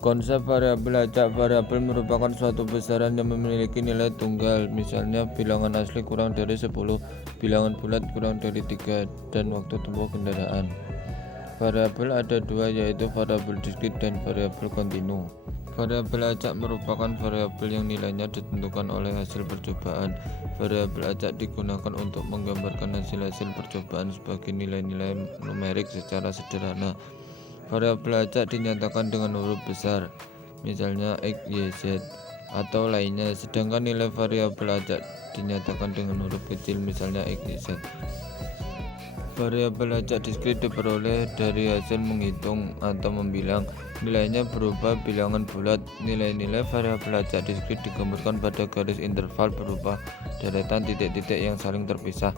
Konsep variabel acak. Variabel merupakan suatu besaran yang memiliki nilai tunggal, misalnya bilangan asli kurang dari 10, bilangan bulat kurang dari 3, dan waktu tempuh kendaraan. Variabel ada dua, yaitu variabel diskrit dan variabel kontinu. Variabel acak merupakan variabel yang nilainya ditentukan oleh hasil percobaan. Variabel acak digunakan untuk menggambarkan hasil-hasil percobaan sebagai nilai-nilai numerik secara sederhana. Variabel acak dinyatakan dengan huruf besar, misalnya X, Y, Z, atau lainnya, sedangkan nilai variabel acak dinyatakan dengan huruf kecil, misalnya X, Y, Z. Variabel acak diskrit diperoleh dari hasil menghitung atau membilang. Nilainya berupa bilangan bulat. Nilai-nilai variabel acak diskrit digambarkan pada garis interval berupa deretan titik-titik yang saling terpisah.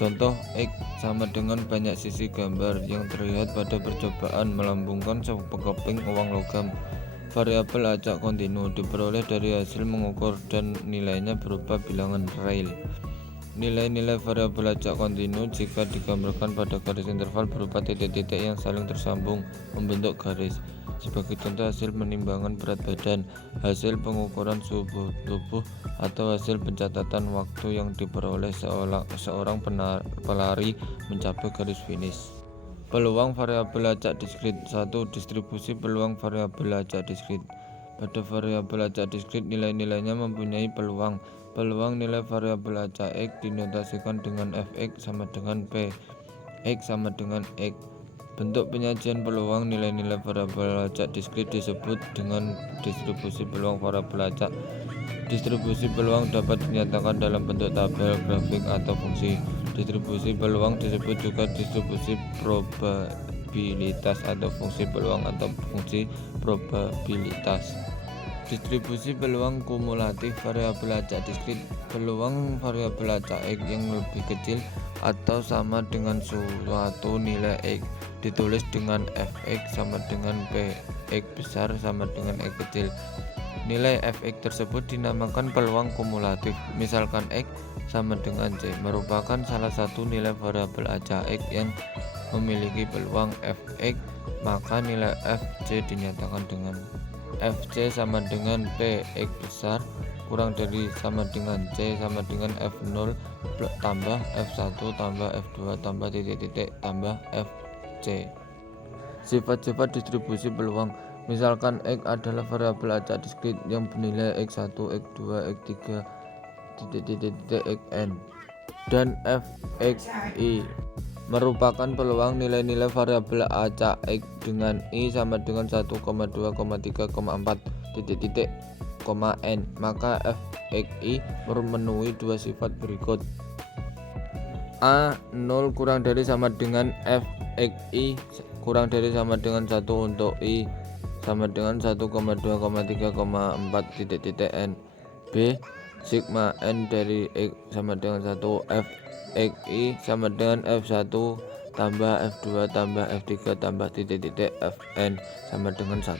Contoh, X sama dengan banyak sisi gambar yang terlihat pada percobaan melambungkan sekeping uang logam. Variabel acak kontinu diperoleh dari hasil mengukur dan nilainya berupa bilangan Rayleigh. Nilai-nilai variabel acak kontinu jika digambarkan pada garis interval berupa titik-titik yang saling tersambung membentuk garis. Sebagai contoh, hasil penimbangan berat badan, hasil pengukuran suhu tubuh, atau hasil pencatatan waktu yang diperoleh seorang pelari mencapai garis finish. Peluang variabel acak diskrit. 1. Distribusi peluang variabel acak diskrit. Pada variabel acak diskrit, nilai-nilainya mempunyai peluang. Peluang nilai variabel acak X dinotasikan dengan Fx sama dengan P. X sama dengan X. Bentuk penyajian peluang nilai-nilai variabel acak diskrit disebut dengan distribusi peluang variabel acak. Distribusi peluang dapat dinyatakan dalam bentuk tabel, grafik, atau fungsi. Distribusi peluang disebut juga distribusi probabilitas atau fungsi peluang atau fungsi probabilitas. Distribusi peluang kumulatif variabel acak diskrit. Peluang variabel acak X yang lebih kecil atau sama dengan suatu nilai X ditulis dengan Fx sama dengan P. X besar sama dengan X kecil. Nilai Fx tersebut dinamakan peluang kumulatif. Misalkan X sama dengan C merupakan salah satu nilai variabel acak X yang memiliki peluang Fx, maka nilai Fc dinyatakan dengan Fc sama dengan P. X besar kurang dari sama dengan C sama dengan F0 tambah F1 tambah F2 tambah titik-titik tambah Fc. Sifat-sifat distribusi peluang. Misalkan X adalah variabel acak diskrit yang bernilai X1, X2, X3, titik-titik Xn, dan Fxi merupakan peluang nilai-nilai variabel acak X dengan I sama dengan 1,2, 3,4 titik-titik, N, maka Fxi memenuhi dua sifat berikut. A 0 kurang dari sama dengan Fxi kurang dari sama dengan 1 untuk I sama dengan 1,2, 3,4 titik-titik N. B sigma N dari X sama dengan 1. Fxi sama dengan F1 tambah F2 tambah F3 tambah titik-titik Fn sama dengan 1.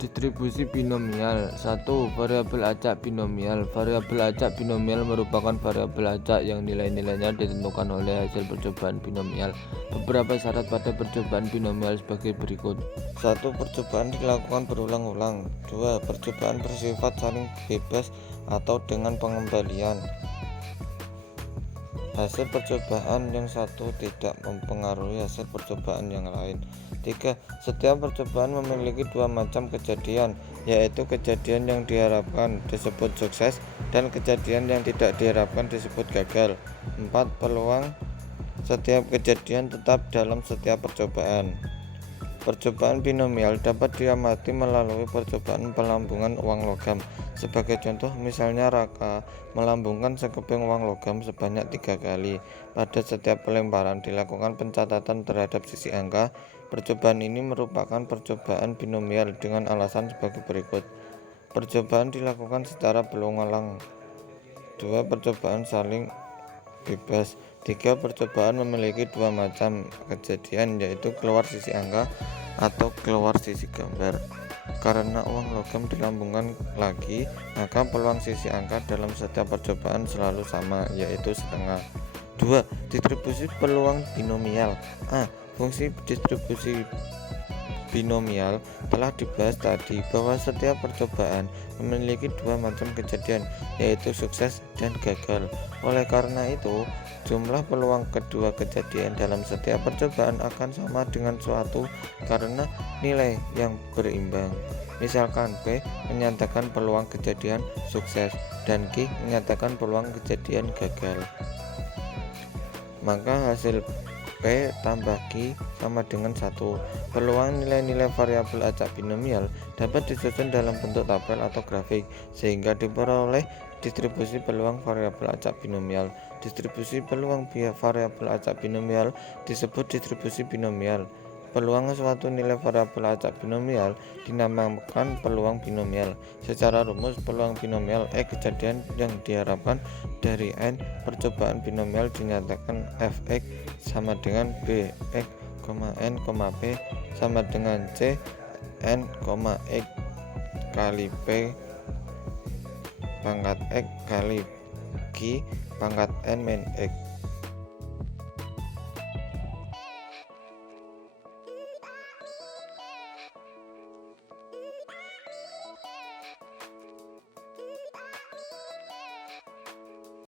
Distribusi binomial. 1. Variabel acak binomial. Variabel acak binomial merupakan variabel acak yang nilai-nilainya ditentukan oleh hasil percobaan binomial. Beberapa syarat pada percobaan binomial sebagai berikut. 1. Percobaan dilakukan berulang-ulang. 2. Percobaan bersifat saling bebas atau dengan pengembalian. Hasil percobaan yang satu tidak mempengaruhi hasil percobaan yang lain. 3. Setiap percobaan memiliki dua macam kejadian, yaitu kejadian yang diharapkan disebut sukses dan kejadian yang tidak diharapkan disebut gagal. 4. Peluang setiap kejadian tetap dalam setiap percobaan. Percobaan binomial dapat diamati melalui percobaan pelambungan uang logam. Sebagai contoh, misalnya Raka melambungkan sekeping uang logam sebanyak 3 kali. Pada setiap pelemparan dilakukan pencatatan terhadap sisi angka. Percobaan ini merupakan percobaan binomial dengan alasan sebagai berikut. Percobaan dilakukan secara berulang-ulang. 2. Percobaan saling bebas. 3. Percobaan memiliki dua macam kejadian, yaitu keluar sisi angka atau keluar sisi gambar. Karena uang logam dilambungkan lagi, maka peluang sisi angka dalam setiap percobaan selalu sama, yaitu setengah. 2. Distribusi peluang binomial. A. Fungsi distribusi binomial telah dibahas tadi bahwa setiap percobaan memiliki dua macam kejadian, yaitu sukses dan gagal. Oleh karena itu, jumlah peluang kedua kejadian dalam setiap percobaan akan sama dengan suatu karena nilai yang berimbang. Misalkan P menyatakan peluang kejadian sukses dan Q menyatakan peluang kejadian gagal. Maka hasil P tambah Q sama dengan 1. Peluang nilai-nilai variabel acak binomial dapat disusun dalam bentuk tabel atau grafik sehingga diperoleh distribusi peluang variabel acak binomial. Distribusi peluang variabel acak binomial disebut distribusi binomial. Peluang suatu nilai variabel acak binomial dinamakan peluang binomial. Secara rumus, peluang binomial kejadian yang diharapkan dari n percobaan binomial dinyatakan fx sama dengan bx, n, p sama dengan c n, x kali p pangkat x kali q pangkat n min x.